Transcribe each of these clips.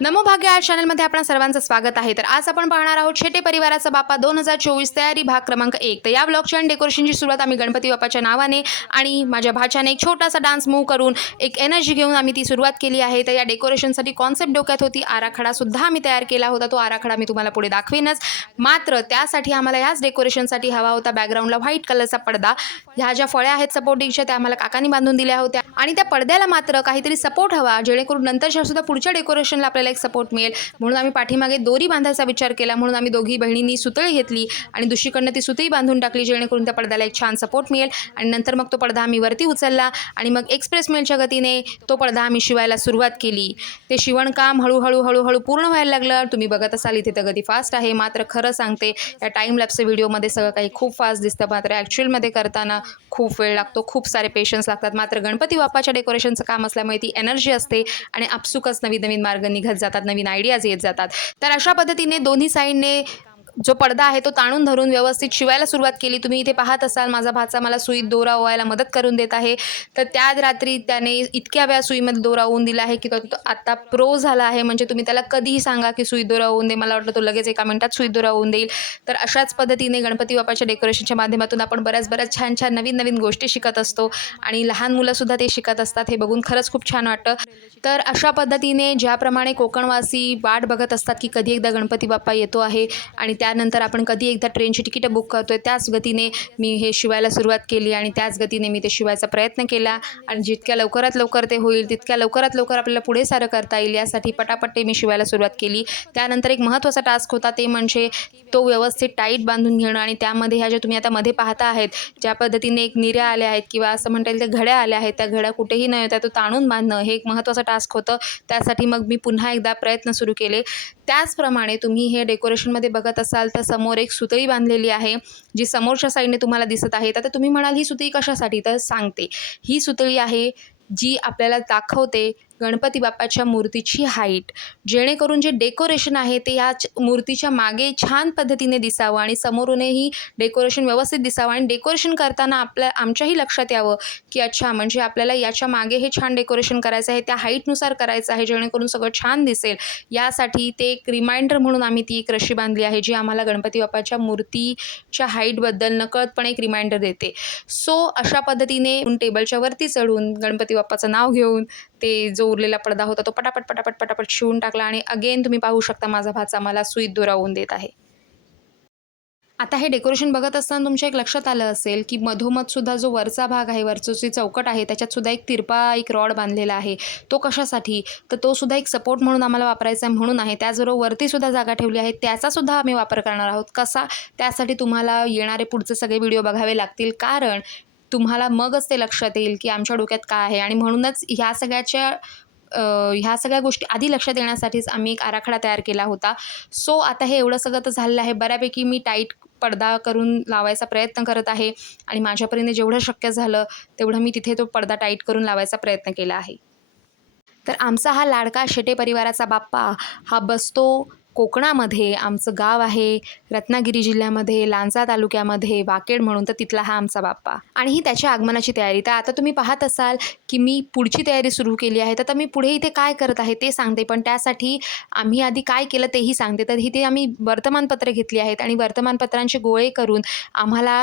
नमो भाग्य या चॅनलमध्ये आपणा सर्वांचं स्वागत आहे. तर आज आपण पाहणार आहोत शेटे परिवाराचा बाप्पा दोन हजार चोवीस तयारी भाग क्रमांक एक. तर या ब्लॉगची आणि डेकोरेशनची सुरुवात आम्ही गणपती बाप्पाच्या नावाने आणि माझ्या भाच्याने एक छोटासा डान्स मूव करून एक एनर्जी घेऊन आम्ही ती सुरुवात केली आहे. तर या डेकोरेशनसाठी कॉन्सेप्ट डोक्यात होती. आराखडासुद्धा आम्ही तयार केला होता. तो आराखडा मी तुम्हाला पुढे दाखवेनच. मात्र त्यासाठी आम्हाला ह्याच डेकोरेशनसाठी हवा होता बॅकग्राऊंडला व्हाईट कलरचा पडदा. ह्या ज्या फळ्या आहेत सपोर्टिंगच्या त्या आम्हाला काकांनी बांधून दिल्या होत्या. आणि त्या पडद्याला मात्र काहीतरी सपोर्ट हवा जेणेकरून नंतरच्या सुद्धा पुढच्या डेकोरेशनला आपल्याला एक सपोर्ट मिळेल. म्हणून आम्ही पाठीमागे दोरी बांधायचा विचार केला. म्हणून आम्ही दोघी बहिणींनी सुतळी घेतली आणि दुसरीकडनं ती सुतळी बांधून टाकली जेणेकरून त्या पडद्याला एक छान सपोर्ट मिळेल. आणि नंतर मग तो पडदा आम्ही वरती उचलला आणि मग एक्सप्रेस मेलच्या गतीने तो पडदा आम्ही शिवायला सुरुवात केली. ते शिवणकाम हळूहळू हळूहळू पूर्ण व्हायला लागलं. तुम्ही बघत असाल इथे तर गती फास्ट आहे. मात्र खरं सांगते या टाईम लॅप्स व्हिडिओमध्ये सगळं काही खूप फास्ट दिसतं. मात्र ॲक्च्युअलमध्ये करताना खूप वेळ लागतो. खूप सारे पेशन्स लागतात. मात्र गणपती बाप्पाच्या डेकोरेशनचं काम असल्यामुळे ती एनर्जी असते आणि आपसुकच नवीन नवीन मार्ग निघत जातात नवीन आयडियाज येत जातात. तर अशा पद्धतीने दोन्ही साईडने जो पडदा आहे तो ताणून धरून व्यवस्थित शिवायला सुरुवात केली. तुम्ही इथे पाहत असाल माझा भाचा मला सुईत दोरा ओवायला मदत करून देत आहे. तर त्या रात्री त्याने इतक्या वेळा सुईमध्ये दोरा ओवून दिला आहे की तो आता प्रो झाला आहे. म्हणजे तुम्ही त्याला कधीही सांगा की सुईत दोरा ओवून दे. मला वाटतं तो लगेच एका मिनिटात सुईत दोरा ओवून देईल. तर अशाच पद्धतीने गणपती बाप्पाच्या डेकोरेशनच्या माध्यमातून आपण बऱ्याच बऱ्याच छान छान नवीन नवीन गोष्टी शिकत असतो. आणि लहान मुलंसुद्धा ते शिकत असतात. हे बघून खरंच खूप छान वाटतं. तर अशा पद्धतीने ज्याप्रमाणे कोकणवासी वाट बघत असतात की कधी एकदा गणपती बाप्पा येतो आहे आणि त्या त्यानंतर आपण कधी एकदा ट्रेनची तिकीटं बुक करतो आहे त्याच गतीने मी हे शिवायला सुरुवात केली आणि त्याच गतीने मी ते शिवायचा प्रयत्न केला. आणि जितक्या लवकरात लवकर ते होईल तितक्या लवकरात लवकर आपल्याला पुढे सारं करता येईल यासाठी पटापट ते मी शिवायला सुरुवात केली. त्यानंतर एक महत्त्वाचा टास्क होता ते म्हणजे तो व्यवस्थित टाईट बांधून घेणं आणि त्यामध्ये ह्या ज्या तुम्ही आता मध्ये पाहता आहेत ज्या पद्धतीने एक निऱ्या आल्या आहेत किंवा असं म्हणता येईल त्या घड्या आल्या आहेत त्या घड्या कुठेही न येता तो ताणून बांधणं हे एक महत्त्वाचं टास्क होतं. त्यासाठी मग मी पुन्हा एकदा प्रयत्न सुरू केले. त्याचप्रमाणे तुम्ही हे डेकोरेशनमध्ये बघत असाल तर समोर एक सुतळी बांधलेली आहे जी समोरच्या साईडने तुम्हाला दिसत आहे. तर तुम्ही म्हणाल ही सुतळी कशासाठी? तर सांगते. ही सुतळी आहे जी आपल्याला दाखवते गणपती बाप्पाच्या मूर्तीची हाईट जेणेकरून जे डेकोरेशन आहे ते या मूर्तीच्या मागे छान पद्धतीने दिसावं आणि समोरूनही डेकोरेशन व्यवस्थित दिसावं आणि डेकोरेशन करताना आपल्या आमच्याही लक्षात यावं की अच्छा म्हणजे आपल्याला याच्या मागे हे छान डेकोरेशन करायचं आहे त्या हाईटनुसार करायचं आहे जेणेकरून सगळं छान दिसेल. यासाठी ते एक रिमाइंडर म्हणून आम्ही ती एक रशी बांधली आहे जी आम्हाला गणपती बाप्पाच्या मूर्तीच्या हाईटबद्दल नकळतपणे एक रिमाइंडर देते. सो अशा पद्धतीने टेबलच्या वरती चढून गणपती बाप्पाचं नाव घेऊन ते जो उरलेला पडदा होता तो पटापट पटापट पटापट शिवून टाकला आणि अगेन तुम्ही पाहू शकता माझा भाचा मला सुईत दुरावून देत आहे. आता हे डेकोरेशन बघत असताना तुमच्या एक लक्षात आलं असेल की मधोमधसुद्धा जो वरचा भाग आहे वरचं जे चौकट आहे त्याच्यातसुद्धा एक तिरपा एक रॉड बांधलेला आहे. तो कशासाठी? तर तो सुद्धा एक सपोर्ट म्हणून आम्हाला वापरायचा म्हणून आहे. त्याचबरोबर वरतीसुद्धा जागा ठेवली आहे. त्याचासुद्धा आम्ही वापर करणार आहोत. कसा? त्यासाठी तुम्हाला येणारे पुढचे सगळे व्हिडिओ बघावे लागतील. कारण तुम्हाला मगच ते लक्षात येईल की आमच्या डोक्यात काय आहे. आणि म्हणूनच ह्या सगळ्याच्या ह्या सगळ्या गोष्टी आधी लक्षात येण्यासाठीच आम्ही एक आराखडा तयार केला होता. सो आता हे एवढं सगळं तर झालेलं आहे. बऱ्यापैकी मी टाईट पडदा करून लावायचा प्रयत्न करत आहे. आणि माझ्यापरीने जेवढं शक्य झालं तेवढं मी तिथे तो पडदा टाईट करून लावायचा प्रयत्न केला आहे. तर आमचा हा लाडका शेटे परिवाराचा बाप्पा हा बसतो कोकणामध्ये आमचं गाव आहे रत्नागिरी जिल्ह्यामध्ये लांजा तालुक्यामध्ये वाकेड म्हणून तर तिथला हा आमचा बाप्पा. आणि ही त्याच्या आगमनाची तयारी. तर आता तुम्ही पाहत असाल की मी पुढची तयारी सुरू केली आहे. तर मी पुढे इथे काय करत आहे ते सांगते. पण त्यासाठी आम्ही आधी काय केलं तेही सांगते. तर इथे आम्ही वर्तमानपत्र घेतली आहेत आणि वर्तमानपत्रांचे गोळे करून आम्हाला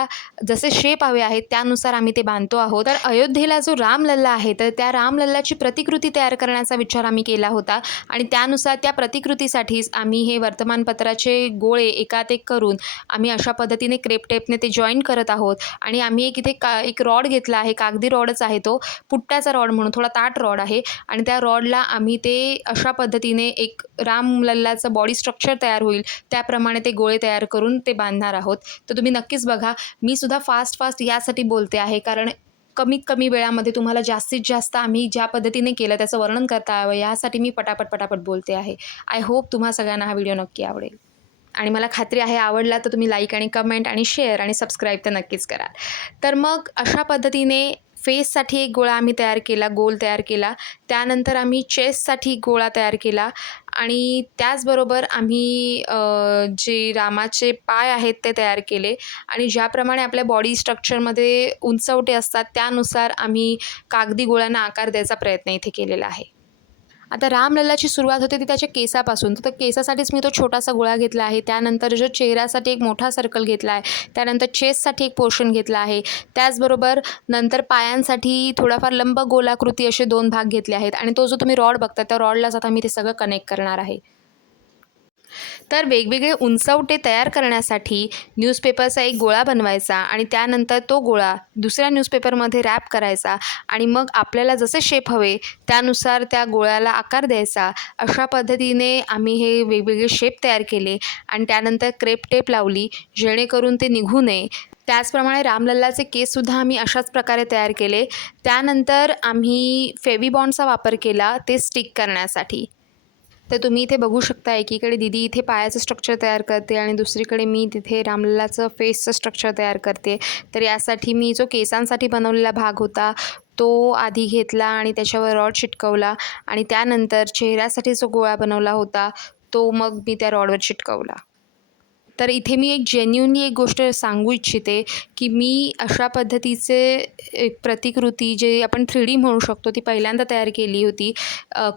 जसे शेप हवे आहेत त्यानुसार आम्ही ते बांधतो आहोत. तर अयोध्येला जो रामलल्ला आहे तर त्या रामलल्लाची प्रतिकृती तयार करण्याचा विचार आम्ही केला होता. आणि त्यानुसार त्या प्रतिकृतीसाठीच आम्ही हे वर्तमानपत्राचे गोळे एकात एक करून आम्ही अशा पद्धतीने क्रेप टेपने ते जॉईन करत आहोत. आणि आम्ही एक इथे का एक रॉड घेतला आहे कागदी रॉडच आहे तो पुट्ट्याचा रॉड म्हणून थोडा ताट रॉड आहे. आणि त्या रॉडला आम्ही ते अशा पद्धतीने एक रामलल्लाचं बॉडी स्ट्रक्चर तयार होईल त्याप्रमाणे ते गोळे तयार करून ते बांधणार आहोत. तर तुम्ही नक्कीच बघा मी सुद्धा फास्ट फास्ट यासाठी बोलते आहे कारण कमीत कमी वेळामध्ये तुम्हाला जास्तीत जास्त आम्ही ज्या पद्धतीने केलं त्याचं वर्णन करता यावं यासाठी मी पटापट पटापट बोलते आहे. आय होप तुम्हा सगळ्यांना हा व्हिडिओ नक्की आवडेल. आणि मला खात्री आहे आवडला तर तुम्ही लाईक आणि कमेंट आणि शेअर आणि सबस्क्राईब तर नक्कीच कराल. तर मग अशा पद्धतीने फेससाठी एक गोळा आम्ही तयार केला गोल तयार केला. त्यानंतर आम्ही चेस्टसाठी गोळा तयार केला. आणि त्याचबरोबर आम्ही जे रामाचे पाय आहेत ते तयार केले. आणि ज्याप्रमाणे आपल्या बॉडी स्ट्रक्चरमध्ये उंचवटे असतात त्यानुसार आम्ही कागदी गोळ्यांना आकार द्यायचा प्रयत्न इथे केलेला आहे. आता रामलल्लाची सुरुवात होते ती त्याच्या केसापासून. तर केसासाठीच मी तो छोटासा गोळा घेतला आहे. त्यानंतर जो चेहऱ्यासाठी एक मोठा सर्कल घेतला आहे. त्यानंतर चेस्टसाठी एक पोर्शन घेतला आहे. त्याचबरोबर नंतर पायांसाठी थोडाफार लंब गोलाकृती असे दोन भाग घेतले आहेत. आणि तो जो तुम्ही रॉड बघता त्या रॉडलाच आता मी ते सगळं कनेक्ट करणार आहे. तर वेगवेगळे उंचवटे तयार करण्यासाठी न्यूजपेपरचा एक गोळा बनवायचा आणि त्यानंतर तो गोळा दुसऱ्या न्यूजपेपरमध्ये रॅप करायचा आणि मग आपल्याला जसे शेप हवे त्यानुसार त्या गोळ्याला आकार द्यायचा. अशा पद्धतीने आम्ही हे वेगवेगळे शेप तयार केले आणि त्यानंतर क्रेप टेप लावली जेणेकरून ते निघू नये. त्याचप्रमाणे रामलल्लाचे केससुद्धा आम्ही अशाच प्रकारे तयार केले. त्यानंतर आम्ही फेविबॉन्डचा वापर केला ते स्टिक करण्यासाठी. तर तुम्ही इथे बघू शकता एकीकडे दिदी इथे पायाचं स्ट्रक्चर तयार करते आणि दुसरीकडे मी तिथे रामलालाचं फेसचं स्ट्रक्चर तयार करते. तर यासाठी मी जो केसांसाठी बनवलेला भाग होता तो आधी घेतला आणि त्याच्यावर रॉड चिटकवला आणि त्यानंतर चेहऱ्यासाठी जो गोळा बनवला होता तो मग मी त्या रॉडवर चिटकवला. तर इथे मी एक जेन्युनली एक गोष्ट सांगू इच्छिते की मी अशा पद्धतीचे एक प्रतिकृती जे आपण थ्री डी म्हणू शकतो ती पहिल्यांदा तयार केली होती.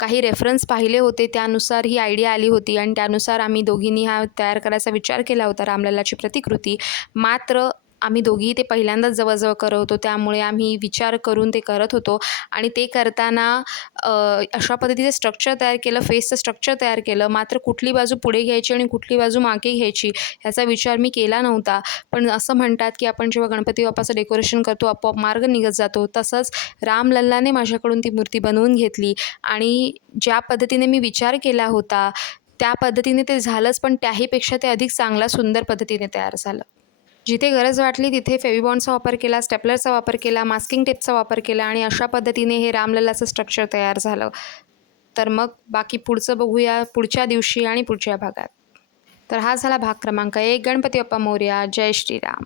काही रेफरन्स पाहिले होते त्यानुसार ही आयडिया आली होती आणि त्यानुसार आम्ही दोघींनी हा तयार करायचा विचार केला होता रामलल्लाची प्रतिकृती. मात्र आम्ही दोघीही ते पहिल्यांदाच जवळजवळ करत होतो. त्यामुळे आम्ही विचार करून ते करत होतो. आणि ते करताना अशा पद्धतीचं स्ट्रक्चर तयार केलं फेसचं स्ट्रक्चर तयार केलं. मात्र कुठली बाजू पुढे घ्यायची आणि कुठली बाजू मागे घ्यायची ह्याचा विचार मी केला नव्हता. पण असं म्हणतात की आपण जेव्हा गणपती बाप्पाचं डेकोरेशन करतो आपोआप मार्ग निघत जातो. तसंच रामलल्लाने माझ्याकडून ती मूर्ती बनवून घेतली. आणि ज्या पद्धतीने मी विचार केला होता त्या पद्धतीने ते झालंच. पण त्याहीपेक्षा ते अधिक चांगला सुंदर पद्धतीने तयार झालं. जिथे गरज वाटली तिथे फेविबॉन्डचा वापर केला स्टेपलरचा वापर केला मास्किंग टेपचा वापर केला आणि अशा पद्धतीने हे रामलल्लाचं स्ट्रक्चर तयार झालं. तर मग बाकी पुढचं बघूया पुढच्या दिवशी आणि पुढच्या भागात. तर हा झाला भाग क्रमांक एक गणपती बाप्पा मोर्या जय श्रीराम.